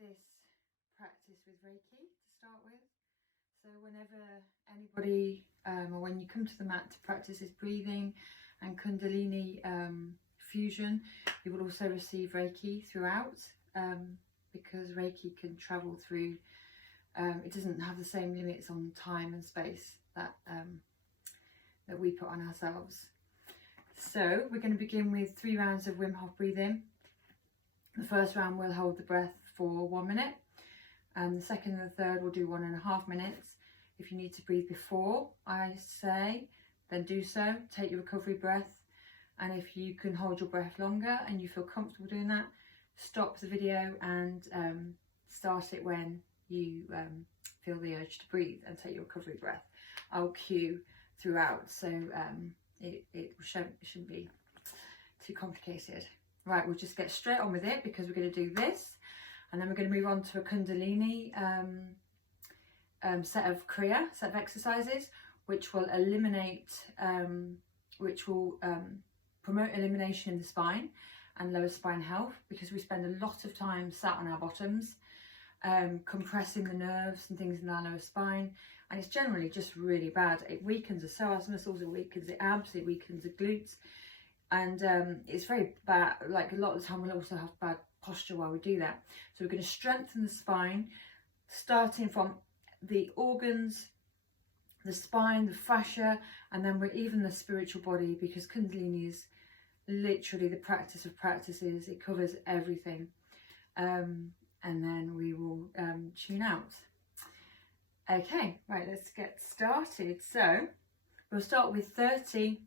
this practice with Reiki to start with. So whenever anybody, or when you come to the mat to practice this breathing and Kundalini fusion, you will also receive Reiki throughout, because Reiki can travel through, it doesn't have the same limits on time and space that, that we put on ourselves. So we're going to begin with 3 rounds of Wim Hof breathing. The first round we'll hold the breath for 1 minute, and the second and the third we'll do 1.5 minutes. If you need to breathe before I say, then do so. Take your recovery breath, and if you can hold your breath longer and you feel comfortable doing that, stop the video and start it when you feel the urge to breathe, and take your recovery breath. I'll cue throughout, so it shouldn't be too complicated. Right, we'll just get straight on with it, because we're going to do this, and then we're going to move on to a Kundalini set of kriya, set of exercises, which will eliminate, promote elimination in the spine and lower spine health, because we spend a lot of time sat on our bottoms, compressing the nerves and things in our lower spine, and it's generally just really bad. It weakens the psoas muscles, it weakens the abs, it weakens the glutes, and it's very bad. Like, a lot of the time we'll also have bad posture while we do that. So we're going to strengthen the spine, starting from the organs, the spine, the fascia, and then we're even the spiritual body, because Kundalini is literally the practice of practices. It covers everything. And then we will tune out. Okay, right, let's get started. So we'll start with 30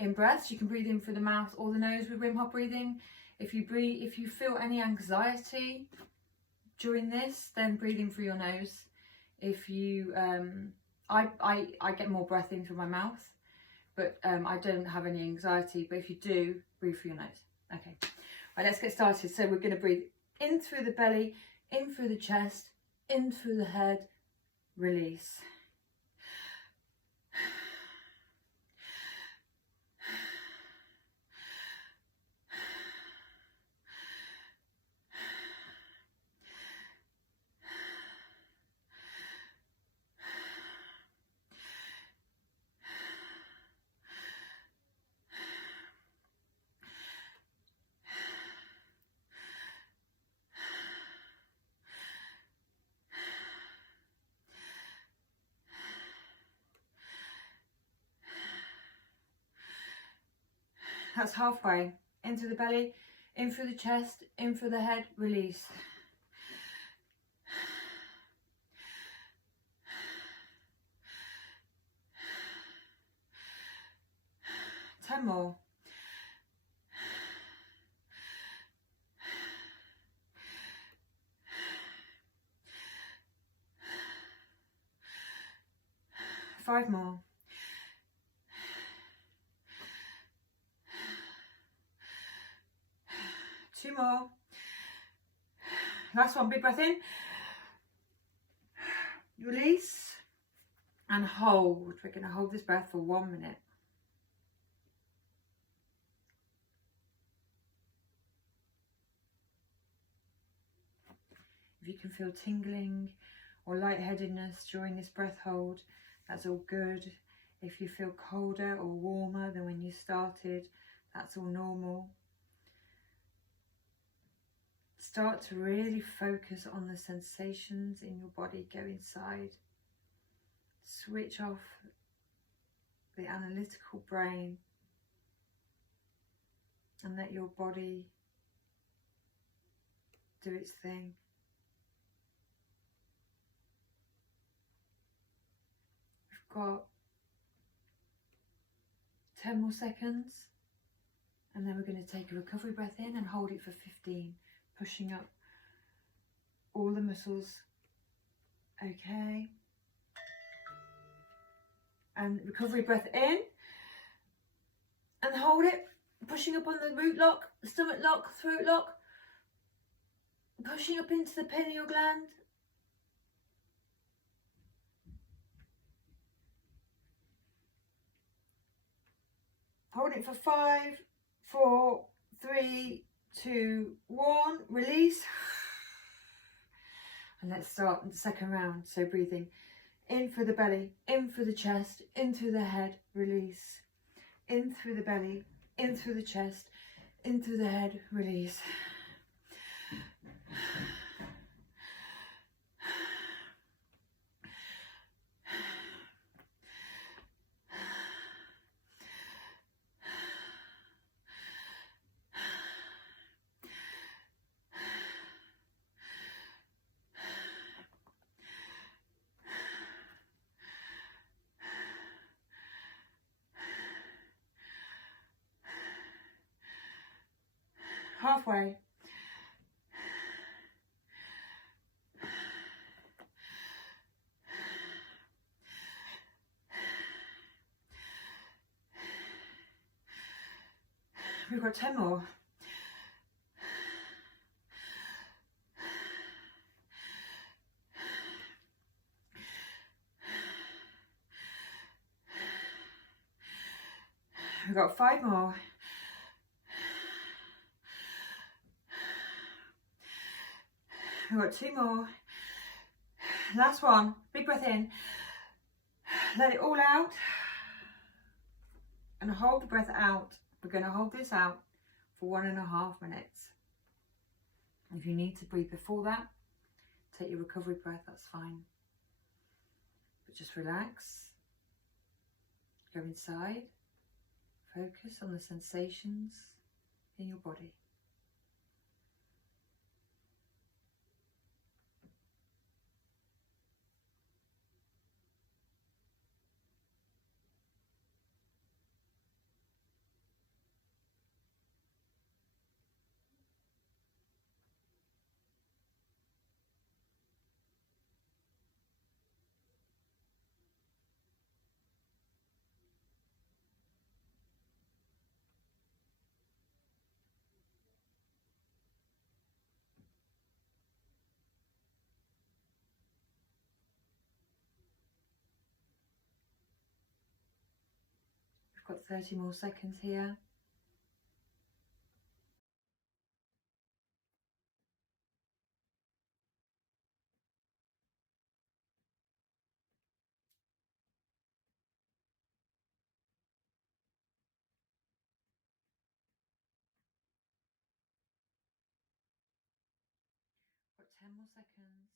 in breaths. You can breathe in through the mouth or the nose with Wim Hof breathing. If you feel any anxiety during this, then breathe in through your nose. If you, I get more breath in through my mouth, but I don't have any anxiety. But if you do, breathe through your nose. Okay, right, let's get started. So we're going to breathe in through the belly, in through the chest, in through the head, release. That's halfway. In through the belly, in through the chest, in through the head, release. Ten more. Five more. Two more. Last one, big breath in. Release and hold. We're going to hold this breath for 1 minute. If you can feel tingling or lightheadedness during this breath hold, that's all good. If you feel colder or warmer than when you started, that's all normal. Start to really focus on the sensations in your body. Go inside. Switch off the analytical brain and let your body do its thing. We've got 10 more seconds, and then we're going to take a recovery breath in and hold it for 15. Pushing up all the muscles. Okay. And recovery breath in. And hold it. Pushing up on the root lock, stomach lock, throat lock. Pushing up into the pineal gland. Hold it for 5, 4, 3, 2, 1. Release. And let's start the second round. So breathing in through the belly, in through the chest, in through the head, release. In through the belly, in through the chest, in through the head, release. Halfway. We've got 10 more. We've got 5 more. We've got 2 more. Last one. Big breath in. Let it all out. And hold the breath out. We're going to hold this out for 1.5 minutes. If you need to breathe before that, take your recovery breath, that's fine. But just relax. Go inside. Focus on the sensations in your body. We've got 30 more seconds here. Got 10 more seconds.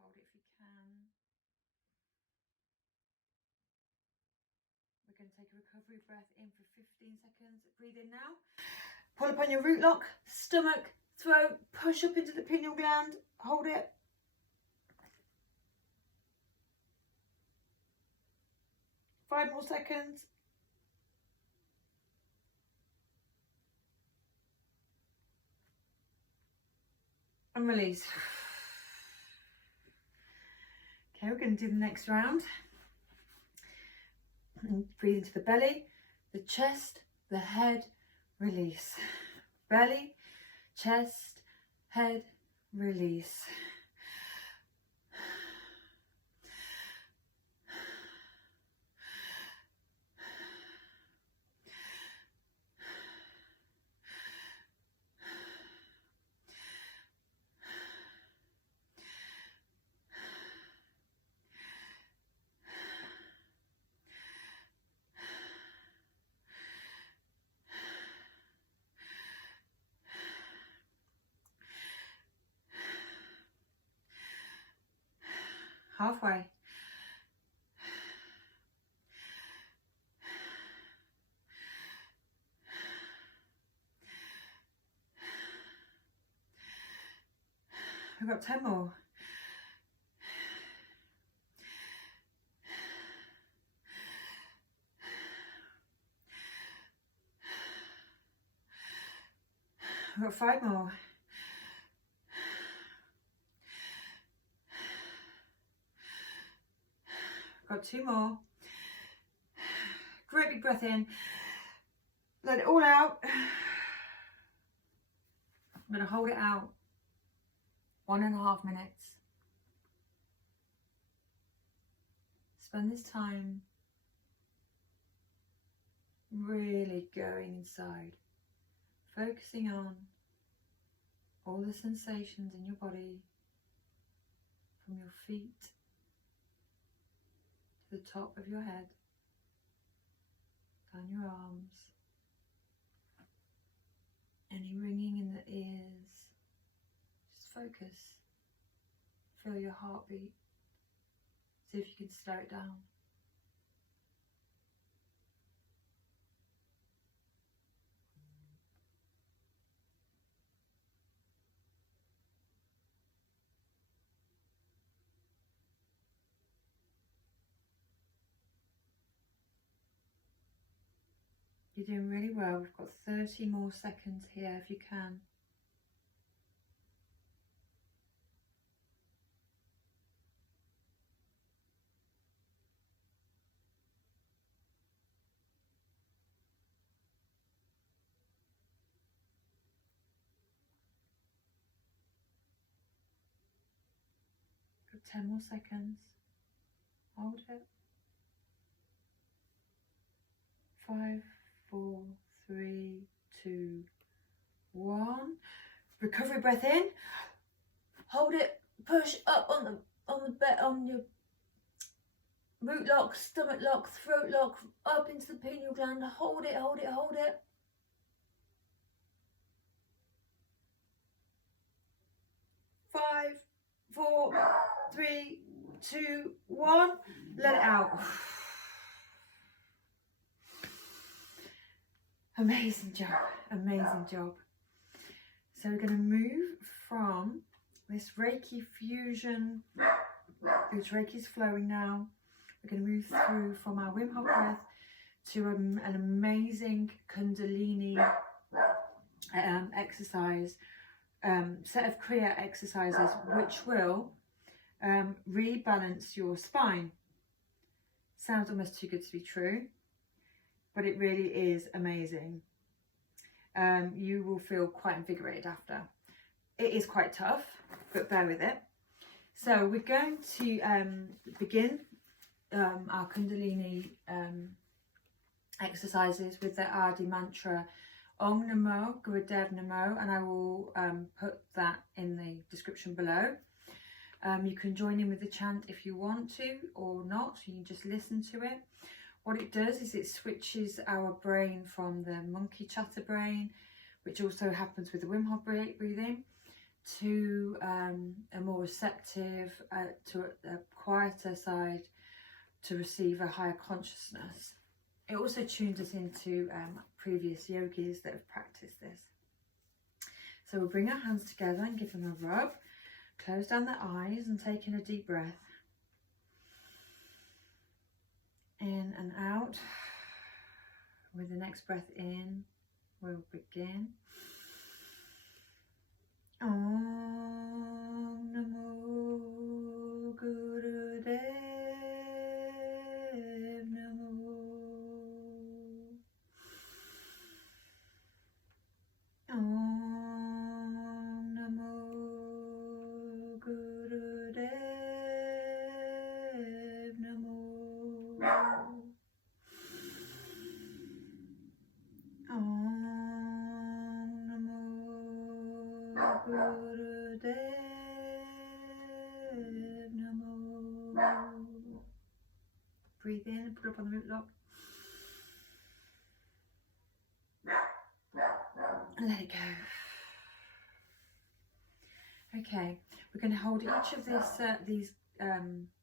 Hold it if you can. We're going to take a recovery breath in for 15 seconds. Breathe in now. Pull up on your root lock, stomach, throat, push up into the pineal gland. Hold it. Five more seconds. And release. Okay, we're going to do the next round. And breathe into the belly, the chest, the head, release. Belly, chest, head, release. Halfway. We've got 10 more. We've got 5 more. Got 2 more. Great big breath in. Let it all out. I'm going to hold it out 1.5 minutes. Spend this time really going inside, focusing on all the sensations in your body, from your feet to the top of your head, down your arms, any ringing in the ears. Just focus, feel your heartbeat, see if you can slow it down. You're doing really well. We've got 30 more seconds here if you can. Got 10 more seconds. Hold it. 5, 4, 3, 2, 1. Recovery breath in. Hold it. Push up on the bed, on your root lock, stomach lock, throat lock, up into the pineal gland. Hold it, hold it, hold it. 5, 4, 3, 2, 1. Let it out. Amazing job, amazing job. So we're going to move from this Reiki fusion, which Reiki's flowing now. We're going to move through from our Wim Hof breath to an amazing Kundalini exercise, set of kriya exercises, which will rebalance your spine. Sounds almost too good to be true, but it really is amazing. You will feel quite invigorated after. It is quite tough, but bear with it. So we're going to begin our Kundalini exercises with the Adi mantra, Om Namo Gurudev Namo, and I will put that in the description below. You can join in with the chant if you want to or not. You can just listen to it. What it does is it switches our brain from the monkey chatter brain, which also happens with the Wim Hof breathing, to a more receptive, to a quieter side, to receive a higher consciousness. It also tunes us into previous yogis that have practiced this. So we'll bring our hands together and give them a rub, close down the eyes and take in a deep breath. In and out. With the next breath in, we'll begin. Om Namo Gurudev Namo. Om Namo Gurudev Namo. Gurudev Namo. Breathe in and put up on the root lock. And let it go. Okay, we're going to hold each of these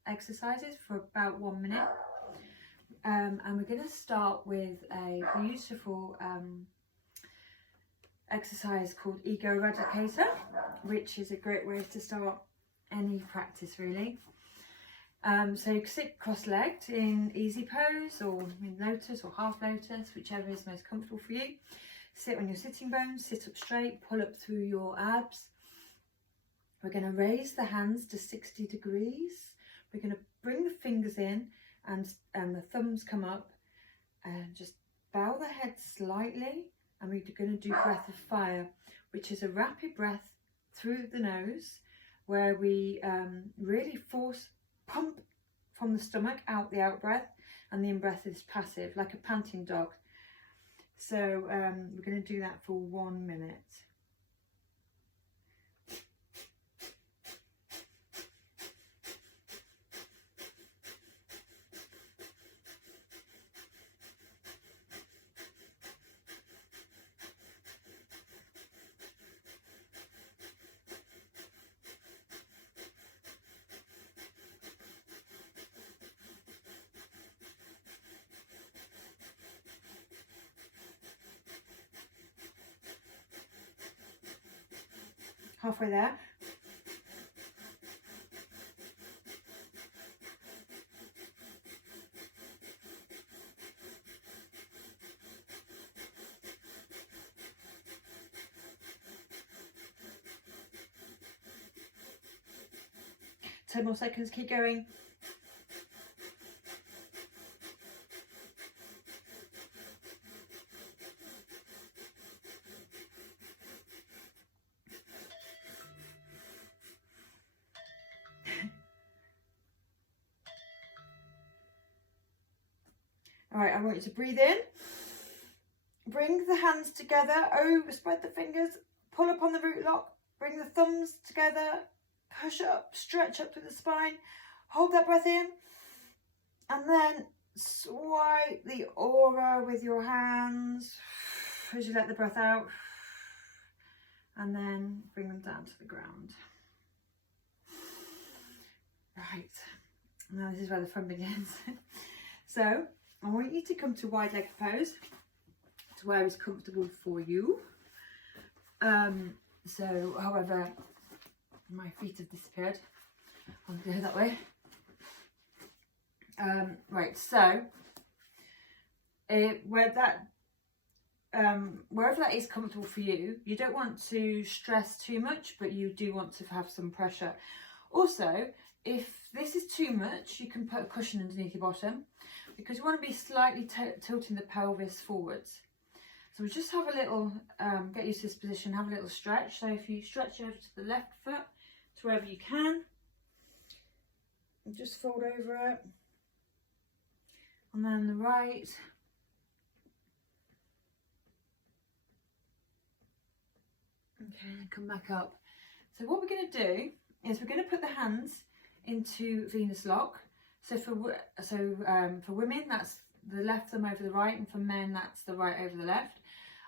exercises for about 1 minute. And we're going to start with a beautiful exercise called Ego Eradicator, which is a great way to start any practice really. So you can sit cross-legged in easy pose or in lotus or half lotus, whichever is most comfortable for you. Sit on your sitting bones, sit up straight, pull up through your abs. We're going to raise the hands to 60 degrees. We're going to bring the fingers in and the thumbs come up, and just bow the head slightly. And we're going to do breath of fire, which is a rapid breath through the nose, where we really pump from the stomach out the out breath, and the in breath is passive, like a panting dog. So we're going to do that for 1 minute. Halfway there. 10 more seconds, keep going. All right, I want you to breathe in. Bring the hands together, spread the fingers, pull up on the root lock, bring the thumbs together, push up, stretch up through the spine, hold that breath in, and then swipe the aura with your hands as you let the breath out, and then bring them down to the ground. Right, now this is where the fun begins. So I want you to come to wide leg pose, to where is comfortable for you. So however, my feet have disappeared. I'll go that way. Right, so wherever that is comfortable for you, you don't want to stress too much, but you do want to have some pressure. Also, if this is too much, you can put a cushion underneath your bottom, because you want to be slightly tilting the pelvis forwards. So we just have a little, get used to this position, have a little stretch. So if you stretch over to the left foot, to wherever you can, and just fold over it, and then the right, okay, and come back up. So what we're going to do is we're going to put the hands into Venus lock. So for women, that's the left thumb over the right, and for men, that's the right over the left.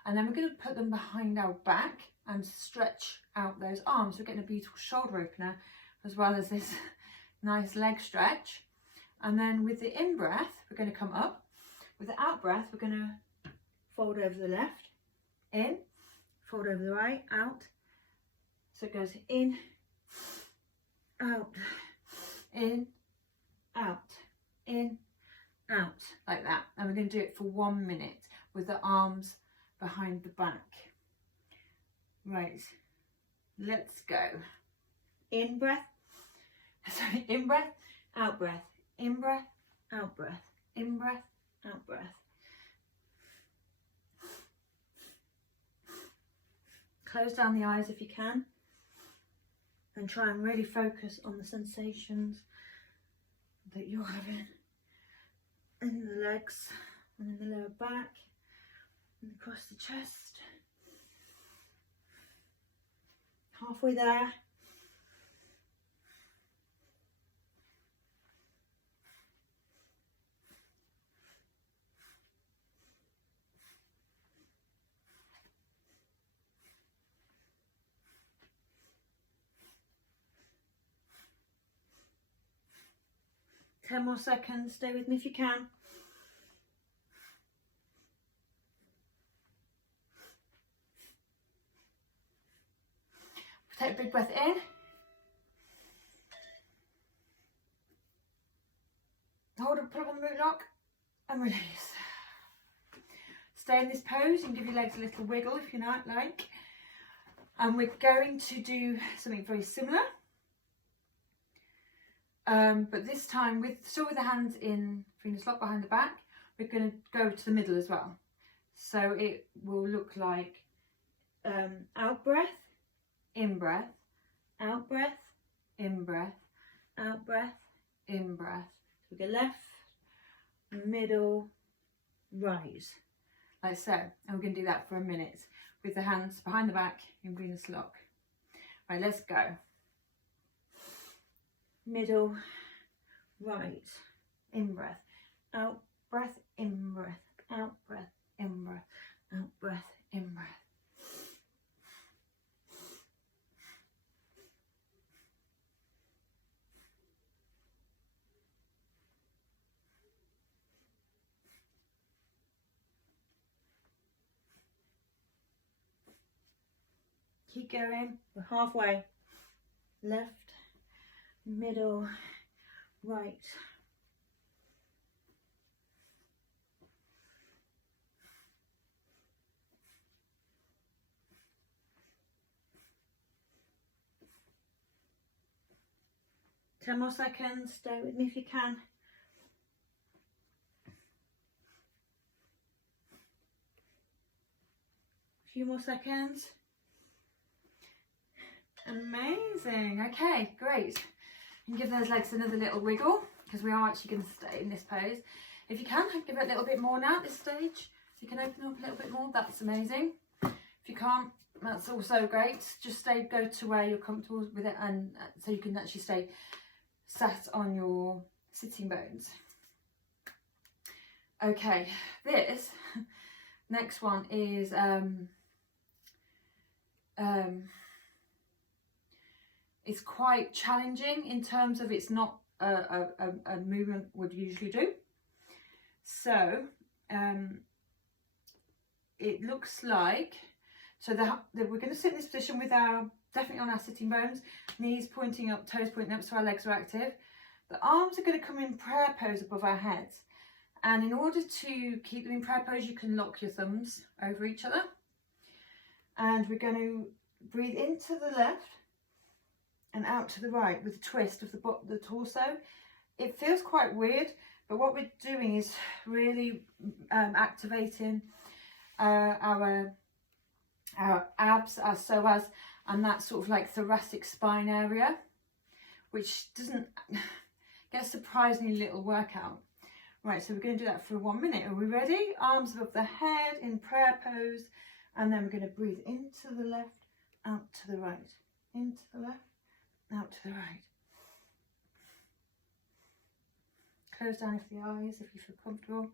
And then we're going to put them behind our back and stretch out those arms. We're getting a beautiful shoulder opener as well as this nice leg stretch. And then with the in breath, we're going to come up. With the out breath, we're going to fold over the left, in, fold over the right, out. So it goes in, out, in, out, in, out, like that. And we're going to do it for 1 minute with the arms behind the back. Right, let's go. In breath, sorry, in breath, out breath, in breath, out breath, in breath, out breath. Close down the eyes if you can, and try and really focus on the sensations that you're having in the legs and in the lower back and across the chest. Halfway there. Ten more seconds, stay with me if you can. Take a big breath in. Hold it, put it on the root lock and release. Stay in this pose and give your legs a little wiggle if you like. And we're going to do something very similar. But this time, still with the hands in Venus lock behind the back, we're going to go to the middle as well. So it will look like out breath, in breath, out breath, in breath, out breath, in breath. So we go left, middle, right, like so. And we're going to do that for a minute with the hands behind the back in Venus lock. Right, let's go. Middle, right, in breath, out breath, in breath, out breath, in breath, out breath, in breath. Keep going. We're halfway. Left, middle, right. Ten more seconds. Stay with me if you can. A few more seconds. Amazing. Okay, great. And give those legs another little wiggle, because we are actually going to stay in this pose. If you can, give it a little bit more now at this stage. If you can open up a little bit more, that's amazing. If you can't, that's also great. Just go to where you're comfortable with it, and so you can actually stay sat on your sitting bones. Okay, this next one is it's quite challenging in terms of it's not a movement would usually do. So it looks like, so we're going to sit in this position with our, definitely on our sitting bones, knees pointing up, toes pointing up, so our legs are active. The arms are going to come in prayer pose above our heads. And in order to keep them in prayer pose, you can lock your thumbs over each other. And we're going to breathe into the left and out to the right with a twist of the torso. It feels quite weird, but what we're doing is really activating our abs, our psoas, and that sort of like thoracic spine area, which doesn't get a surprisingly little workout. Right, so we're going to do that for 1 minute. Are we ready? Arms above the head in prayer pose, and then we're going to breathe into the left, out to the right, into the left, out to the right. Close down the eyes if you feel comfortable.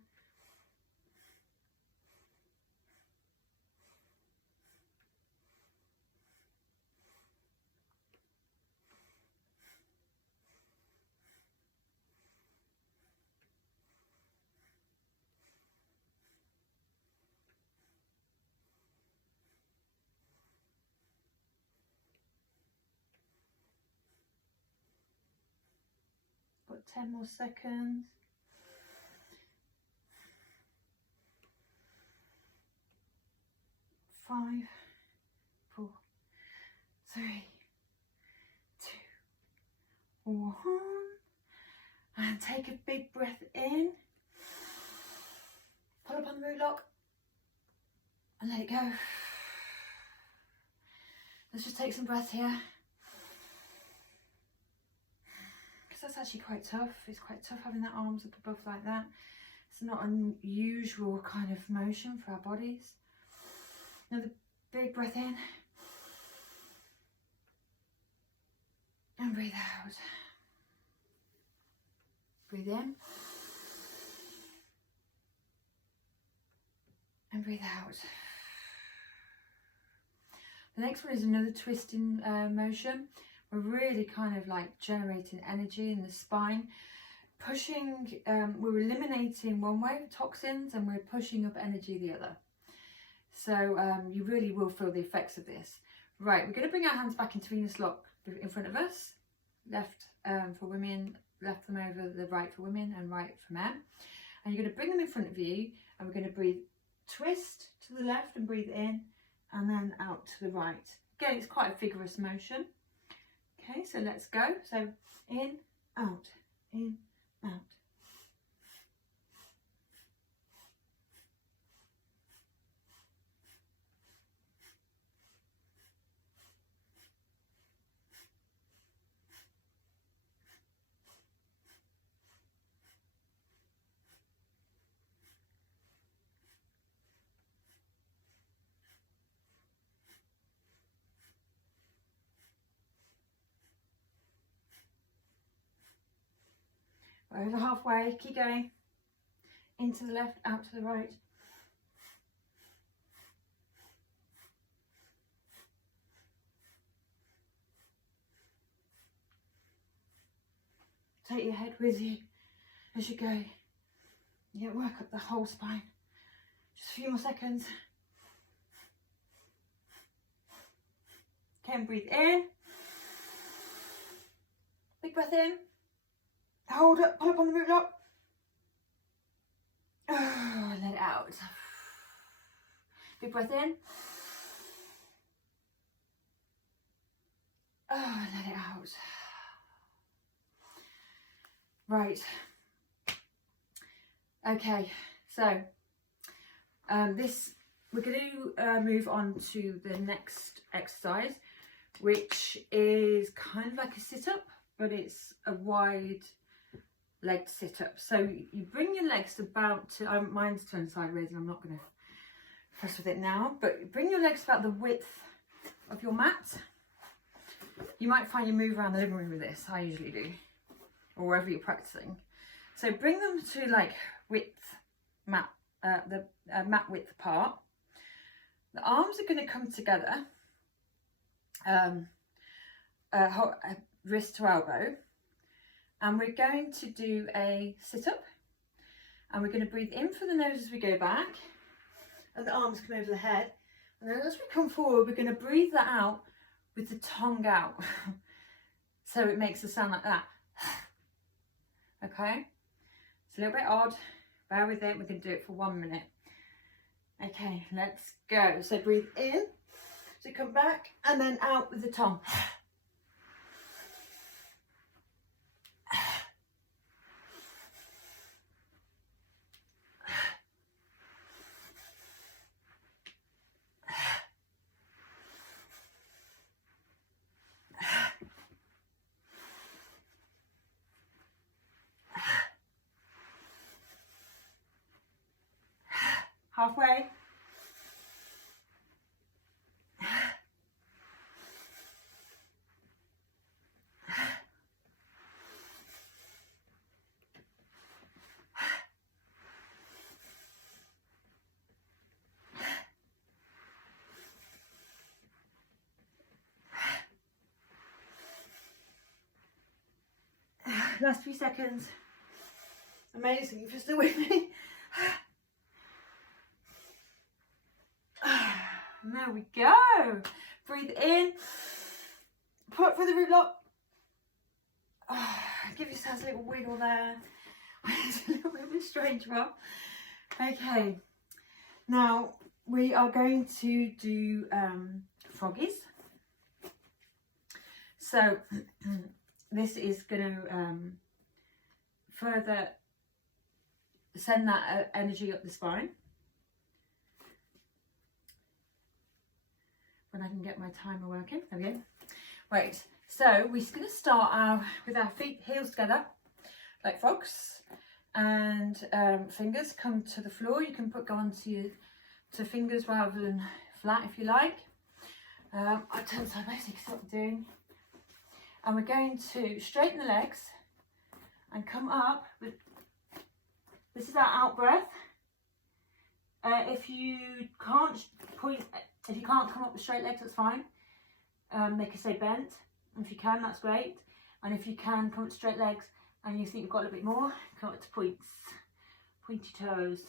Got 10 more seconds. 5, 4, 3, 2, 1. And take a big breath in. Pull up on the root lock. And let it go. Let's just take some breath here. Because that's actually quite tough. It's quite tough having that arms up above like that. It's not an unusual kind of motion for our bodies. Another big breath in. And breathe out. Breathe in. And breathe out. The next one is another twisting motion. We're really kind of like generating energy in the spine. Pushing, we're eliminating one way, toxins, and we're pushing up energy the other. So you really will feel the effects of this. Right, we're going to bring our hands back into Venus lock in front of us. Left for women, left them over the right for women, and right for men. And you're going to bring them in front of you, and we're going to breathe, twist to the left and breathe in, and then out to the right. Again, it's quite a vigorous motion. Okay, so let's go. So in, out, out. Over halfway, keep going. Into the left, out to the right. Take your head with you as you go. You work up the whole spine. Just a few more seconds. Okay, and breathe in. Big breath in. Hold up, pull up on the root lock. Let it out. Big breath in. Let it out. Right. Okay, so this we're going to move on to the next exercise, which is kind of like a sit-up, but it's a wide leg sit-up. So you bring your legs about to, mine's turned sideways and I'm not going to fuss with it now, but bring your legs about the width of your mat. You might find you move around the living room with this, I usually do, or wherever you're practicing. So bring them to like width mat, the mat width apart. The arms are going to come together, wrist to elbow, and we're going to do a sit-up, and we're going to breathe in through the nose as we go back, and the arms come over the head, and then as we come forward, we're going to breathe that out with the tongue out. So it makes a sound like that. Okay, it's a little bit odd, bear with it, we can do it for 1 minute. Okay, let's go. So breathe in, so come back, and then out with the tongue. Halfway. Last few seconds. Amazing if you're still with me. There we go. Breathe in. Pull up through the root lock. Give yourselves a little wiggle there. It's a little bit of a strange one. Okay. Now we are going to do froggies. So this is going to further send that energy up the spine. When I can get my timer working. There we go. Right, so we're going to start with our feet, heels together, like frogs, and fingers come to the floor. You can go onto your fingers rather than flat if you like. I'll turn sideways so you can see what I'm doing. And we're going to straighten the legs and come up with, this is our out breath. If you can't come up with straight legs, that's fine. They can stay bent. If you can, that's great. And if you can come up with straight legs and you think you've got a little bit more, come up to points. Pointy toes,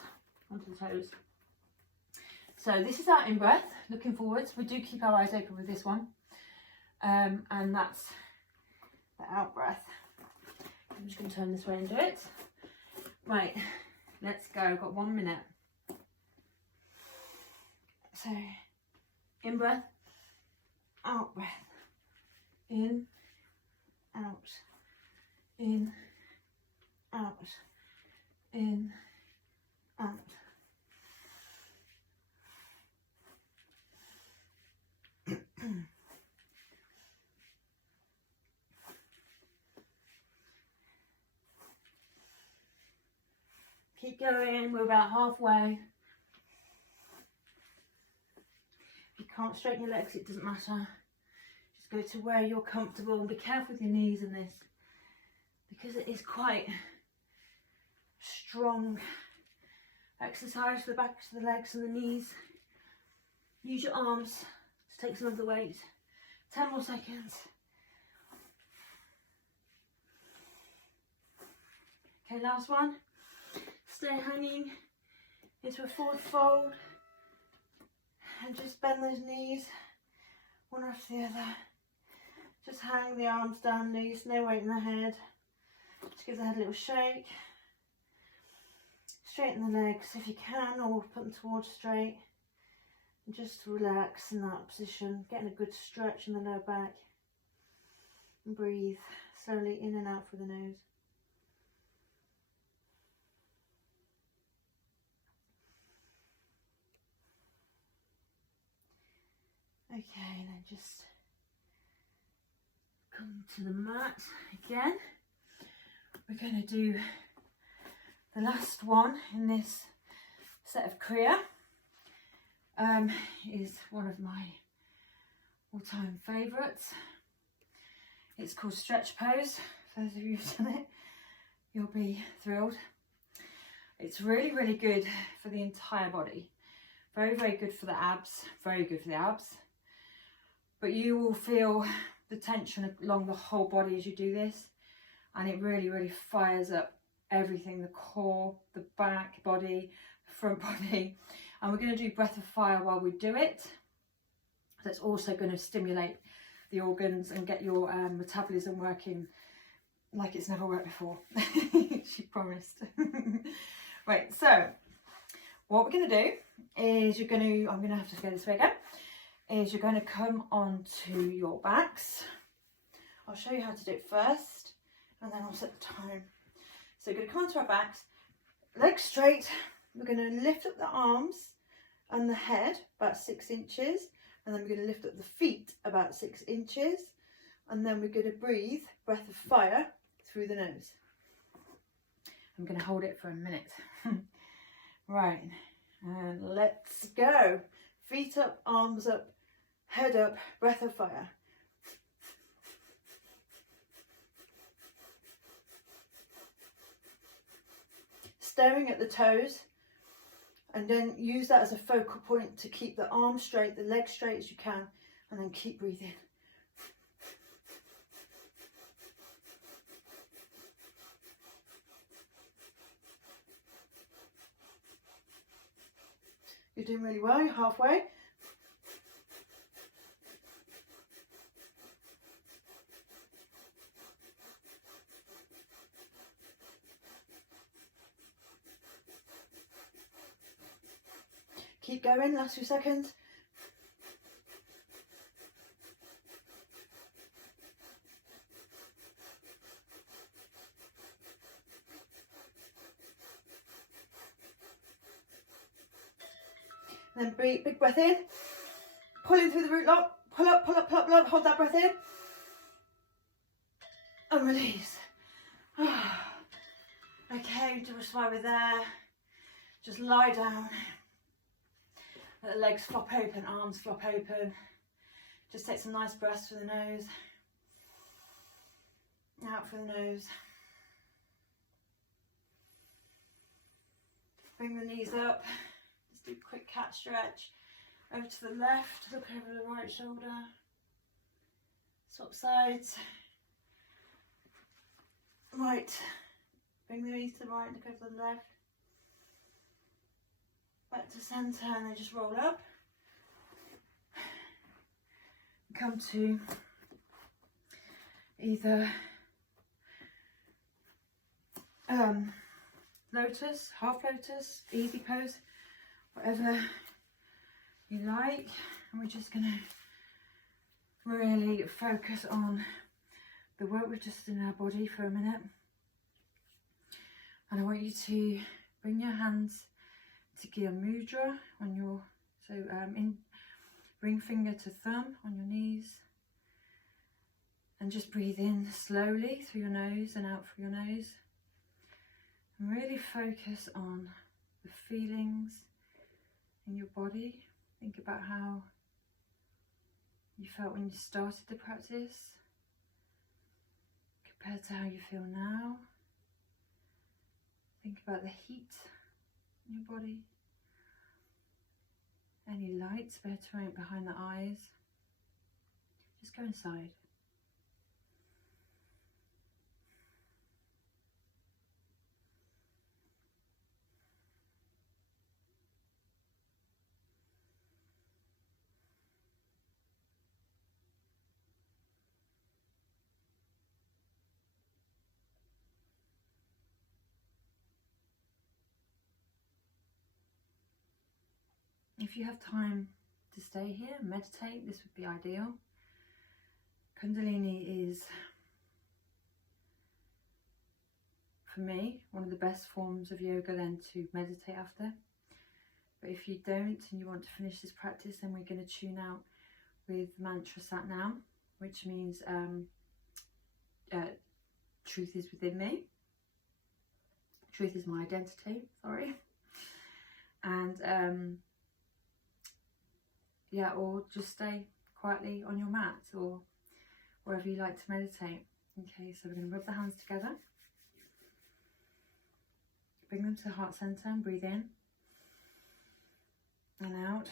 onto the toes. So this is our in breath, looking forwards. We do keep our eyes open with this one. And that's the out breath. I'm just going to turn this way and do it. Right, let's go. I've got 1 minute. So, in breath, out breath, in, out, in, out, in, out. Keep going, we're about halfway. If you can't straighten your legs, it doesn't matter. Just go to where you're comfortable and be careful with your knees in this, because it is quite strong exercise for the backs of the legs and the knees. Use your arms to take some of the weight. 10 more seconds. Okay, last one. Stay hanging into a forward fold and just bend those knees, one after the other. Just hang the arms down loose, no weight in the head. Just give the head a little shake. Straighten the legs if you can, or put them towards straight. And just relax in that position, getting a good stretch in the lower back. And breathe slowly in and out through the nose. Okay, then just come to the mat again. We're going to do the last one in this set of kriya. Is one of my all-time favourites. It's called stretch pose. For those of you who've done it, you'll be thrilled. It's really, really good for the entire body. Very, very good for the abs. Very good for the abs. But you will feel the tension along the whole body as you do this, and it really, really fires up everything, the core, the back body, the front body. And we're going to do breath of fire while we do it. That's also going to stimulate the organs and get your metabolism working like it's never worked before. She promised. Right, so what we're going to do is I'm going to have to go this way again, is you're going to come onto your backs. I'll show you how to do it first, and then I'll set the time. So we're going to come onto our backs, legs straight. We're going to lift up the arms and the head about 6 inches, and then we're going to lift up the feet about 6 inches, and then we're going to breathe breath of fire through the nose. I'm going to hold it for a minute. Right, and let's go. Feet up, arms up, head up, breath of fire. Staring at the toes, and then use that as a focal point to keep the arms straight, the legs straight as you can, and then keep breathing. You're doing really well, you're halfway. Keep going, last few seconds. And then breathe, big breath in. Pull in through the root lock. Pull up, pull up, pull up, pull up. Hold that breath in. And release. Okay, just while we're there, just lie down. Let the legs flop open, arms flop open. Just take some nice breaths through the nose. Out through the nose. Bring the knees up. Just do a quick cat stretch. Over to the left, look over the right shoulder. Swap sides. Right. Bring the knees to the right, look over the left. Back to centre, and then just roll up. Come to either lotus, half lotus, easy pose, whatever you like. And we're just going to really focus on the work we've just done in our body for a minute. And I want you to bring your hands to Gya Mudra on your, ring finger to thumb on your knees, and just breathe in slowly through your nose and out through your nose, and really focus on the feelings in your body. Think about how you felt when you started the practice compared to how you feel now. Think about the heat in your body, any lights behind the eyes. Just go inside. if you have time to stay here, meditate, this would be ideal. Kundalini is, for me, one of the best forms of yoga then to meditate after. But if you don't and you want to finish this practice, then we're going to tune out with mantra sat nam, which means truth is within me. Truth is my identity, sorry. And yeah, or just stay quietly on your mat or wherever you like to meditate. Okay, so we're going to rub the hands together. Bring them to the heart center and breathe in and out.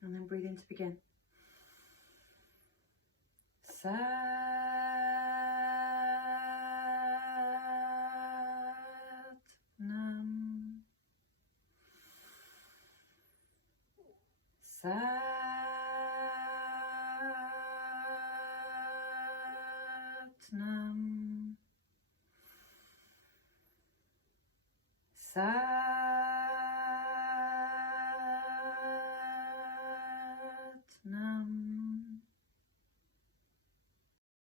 And then breathe in to begin. Sat Nam. Sat Nam. Sat